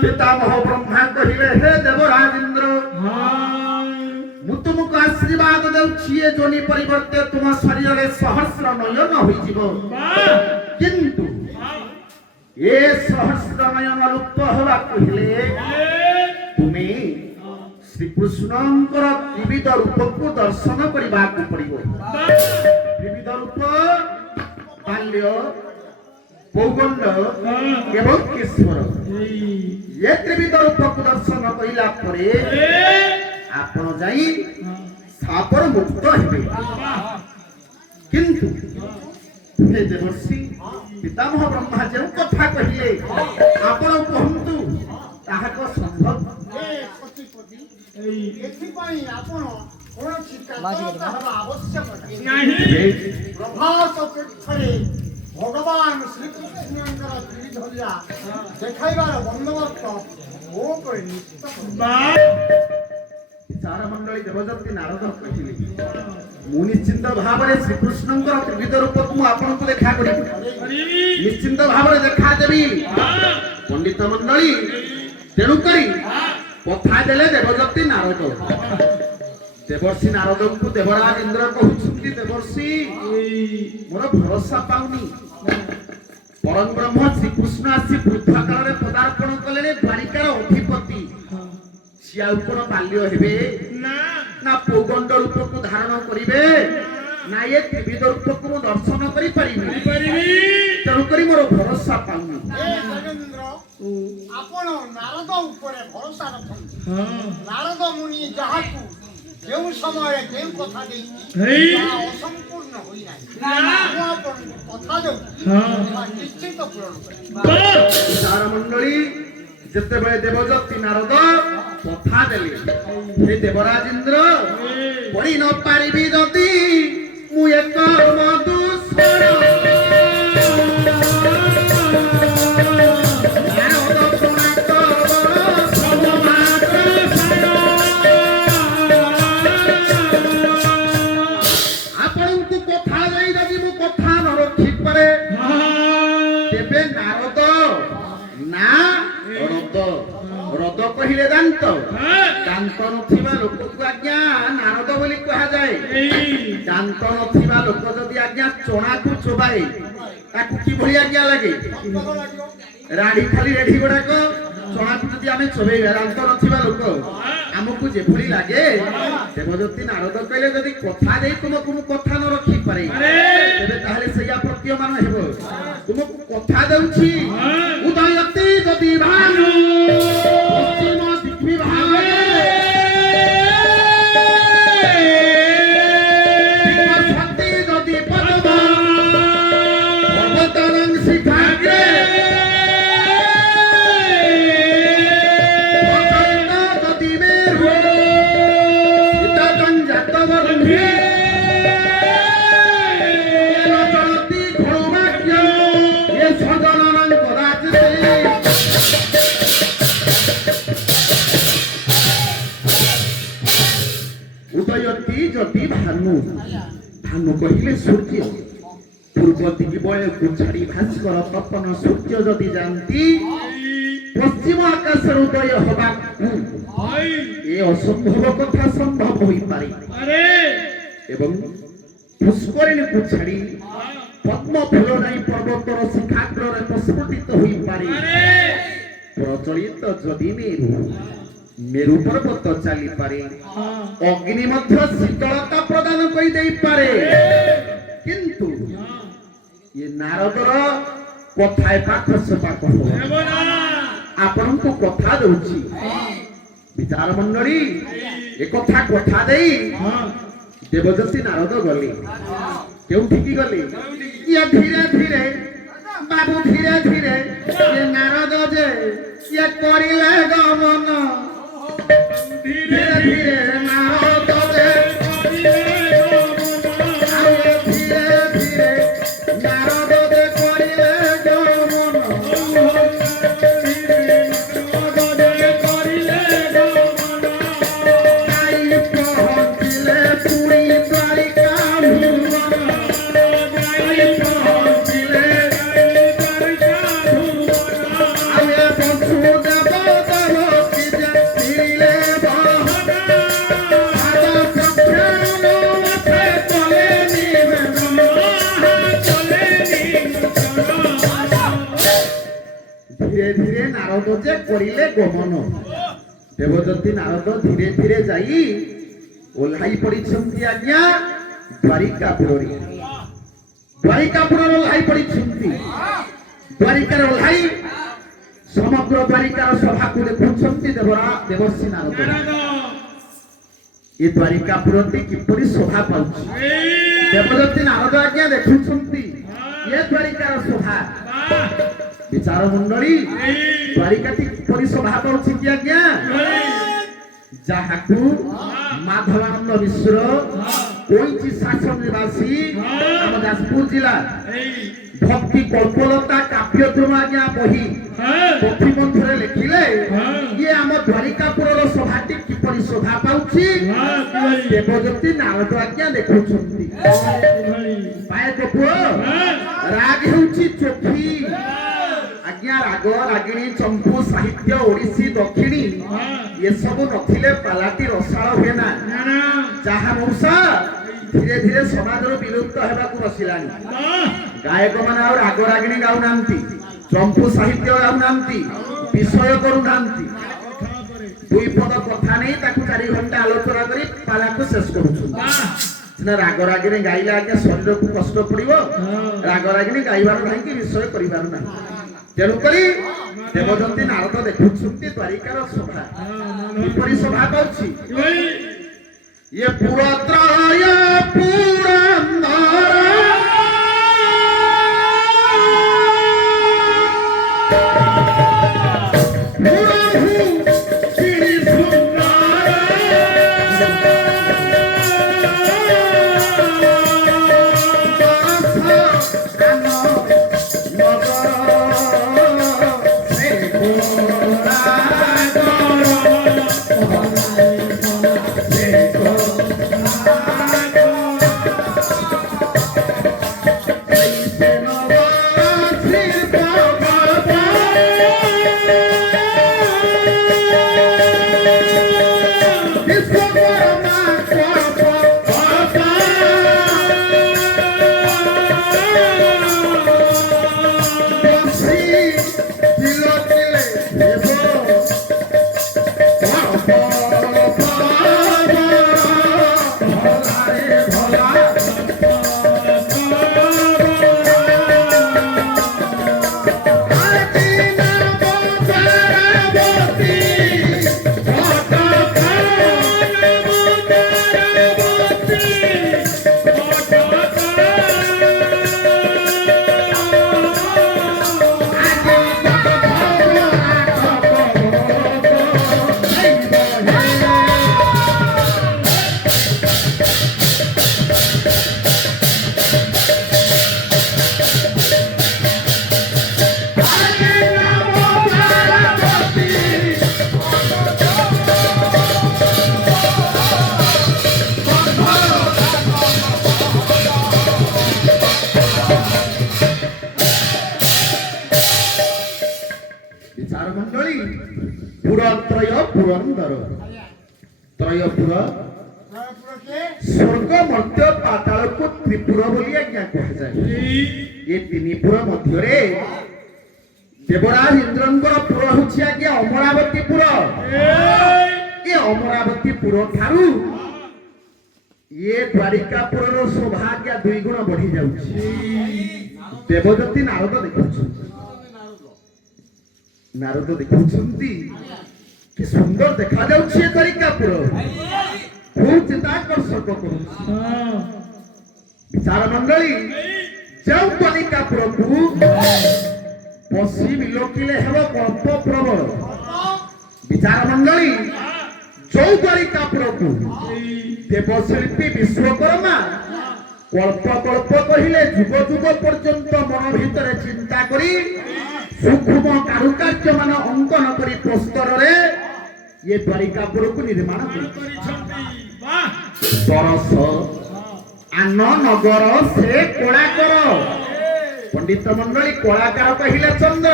पितामह ब्रह्मा कहिले हे देवराजेन्द्र तुमको आशीर्वाद देउछि जोनि परिवर्ते तुम शरीर रे सहस्र नयन होई जीवो किंतु ए सहस्र नयन लुप्त होला कहिले तुमे श्री कृष्णंकर त्रिविध रूप को दर्शन करबा को पड़िबो। त्रिविध रूप बाल्य पौगंड एवं केशवर ये त्रिविध रूप को दर्शन कइला परे आपण जाई सापर मुक्त हेबे किंतु हे देवर्षि पितामह ब्रह्मा जे कथा कहिले आपण कहंतु ताहा को संभव ए सतीपति एथि पई आपण कोनोसी कथा आवश्यक नाही प्रभास तीर्थरे भगवान श्री कृष्णंकर त्रिविधलिया देखाइबार बंदोबस्त ओ कोइ निश्चित विचार मंडली देवदत्ती नारद कहिले मु निश्चिंत भाव में श्रीकृष्णंकर त्रिविध रूप को आपन को देखा करी निश्चिंत भाव में देखा देवी पंडित मंडली तेणु करी कथा देले देवदत्ती नारद देवर्षि नारद को देवराज इंद्र कहउछंती देवर्षि मोर भरोसा पाउनी परम ब्रह्म श्रीकृष्ण आसी वृद्धा काल रे पदार्पण कले द्वारिकार अधिपति सिया कोन बाल्य हेबे ना पौगंड रूप को धारण करिवे ना ये त्रिविध रूप को दर्शन करि परिबे तेणु करी मोर भरोसा पाउनी ए नरेंद्र आपण नारद ऊपर भरोसा रखन नारद मुनि जहाकू जेउ समय जेउ कथा देई असंपूर्ण होई नाही आपण कथा देउ निश्चित पूर्ण करी सारा मंडली जते बळे देवदत्ती नारद कथा देले हे देवराजेन्द्र पड़ी न पारिबी जदी मु एक मधुस्वर कहिले दांत दांत नथिबा लोक को आज्ञा नारद बोली कहा जाए दांत नथिबा लोक जदी आज्ञा चोणा को चोबाए ताकू की भली आज्ञा लागे राडी खाली रेडी गोडा को चोणा को जदी आमे चोबे दांत नथिबा लोक हमकु जे भली लागे देवदत्ती नारद कहले जदी कथा देई तुमको मु कथा न रखी पारे तबे ताहले सया प्रतीयमान हेबो तुमको कथा देउछि उदयती जदी भानु जति भानु भानु कहिले सूर्य पूर्व दिगी बय को छाड़ी भास्कर तपन सूर्य जति जानती पश्चिम आकाश उदय होबा ए असंभव कथा संभव होई पारे एवं पुष्करिणी को छाड़ी पद्म फूल नाही पर्वतर शिखाग्र रे प्रस्फुटित होई पारे प्रचलित जदि मेरु पर्वत चली पारे अग्नि मध्य शीतलता प्रदान कई देई पारे किंतु ये नारदर कथाय पाख सपाक हो आपन को कथा दउछि विचार मंडली ए कथा देई देवदत्ती नारद गले केउठी की गले ये धीरे धीरे बाबू धीरे धीरे ये नारद जे ये करिले गमन धीरे धीरे नारद जे धीरे धीरे नारद जे करिले गमन आई पहुंचले पुरी द्वारिका भुवन आई पहुंचले द्वारिका भुवन ধীরে ধীরে নারদ যে করিলে গমন দেবজ্যোতি নারদ ধীরে ধীরে যাই ওহ্লাই পড়িছন্তি আজ্ঞা দ্বারিকাপুরে দ্বারিকাপুরে ওহ্লাই পড়িছন্তি দ্বারিকার ওহ্লাই সমগ্র দ্বারিকার সভাକୁ দেখুছন্তি দেবশ্রী নারদ ଏ ଦ୍ୱାରିକାପୁରଟି କିପରି ଶୋଭା ପାଉଛି ଦେବଦତ୍ତୀ ନାରଦ ଆଜ୍ଞା ଦେଖୁଛନ୍ତି ଏ ଦ୍ୱାରିକାର ଶୋଭା ବିଚାର ମଣ୍ଡଳୀ ଦ୍ୱାରିକାଟି କିପରି ଶୋଭା ପାଉଛି କି ଆଜ୍ଞା ଯାହାକୁ ମାଧବାନନ୍ଦ ମିଶ୍ର କୋଇଚି ଶାସନ ନିବାସୀ ଆମ ଯାଜପୁର ଜିଲ୍ଲା ଭକ୍ତି କଳ୍ପଲତା କାବ୍ୟଦ୍ରୁମ ଆଜ୍ଞା ବହି ପୋଥି ମଧ୍ୟରେ ଲେଖିଲେ ଇଏ ଆମ ଦ୍ୱାରିକାପୁରର ସଭାଟି କିପରି ଶୋଭା ପାଉଛି ଦେବଜ୍ୟୋତି ନାରଦ ଆଜ୍ଞା ଦେଖୁଛନ୍ତି ପାୟକ ପୁଅ ରାଗ ହେଉଛି ଚୋଖି ଆଜ୍ଞା ରାଗ ରାଗିଣୀ ଚମ୍ପୁ ସାହିତ୍ୟ ଓଡ଼ିଶୀ ଦକ୍ଷିଣୀ ଏସବୁ ନଥିଲେ ପାଲାଟି ରସାଳ ହୁଏ ନା ଯାହା ମଉସା ଧୀରେ ଧୀରେ ସମାଜରୁ ବିଲୁପ୍ତ ହେବାକୁ ବସିଲାଣି ଗାୟକ ମାନେ ଆଉ ରାଗ ରାଗିଣୀ ଗାଉନାହାନ୍ତି ଚମ୍ପୁ ସାହିତ୍ୟ ଗାଉନାହାନ୍ତି ବିଷୟ କରୁନାହାନ୍ତି ଦୁଇ ପଦ କଥା ନେଇ ତାକୁ 4 ଘଣ୍ଟା ଆଲୋଚନା କରି ପାଲାକୁ ଶେଷ କରୁଛନ୍ତି ସିନା ରାଗ ରାଗିଣୀ ଗାଇଲେ ଆଜ୍ଞା ଶରୀରକୁ କଷ୍ଟ ପଡିବ ରାଗ ରାଗିଣୀ ଗାଇବାର ନାହିଁ କି ବିଷୟ କରିବାର ନାହିଁ ତେଣୁକରି ଦେବଜ୍ୟୋତି ନାରଦ ଦେଖୁଛନ୍ତି ଦ୍ୱାରିକାର ଶୋଭା କିପରି ଶୋଭା ପାଉଛି ये पुरत्रय पुरंदर श्री पुरत्रय पुरंदर त्रयपुर स्वर्ग मर्त्य पाताल को त्रिपुर बोली आज्ञा कहुए ये तीनपुर मध्य देवराज इंद्रंकर पुर होछि आज्ञा अमरावतीपुर ये अमरावतीपुर ठारू ये द्वारिकापुर शोभा आज्ञा 2 गुण बढ़ी जाउछि देवज्योति नारद देखुछन्ति नारद देखुछन्ति कि सुंदर देखा जाउछि ये द्वारिकापुर बहुत चित्ताकर्षक करुछि विचार मंडली जो द्वारिकापुर को बसी विलोकिले हेब कल्प प्रबल विचार मंडली जो द्वारिकापुर को देवशिल्पी विश्वकर्मा कल्प कल्प कहिले जुग जुग पर्यंत मन भीतर चिंता करी सूक्ष्म कारुकार्य मान अंकन करी प्रस्तर रे ये द्वारिकापुर को निर्माण सरस आन नगर से कलाकार पंडित मंडली कलाकार कहिले चंद्र।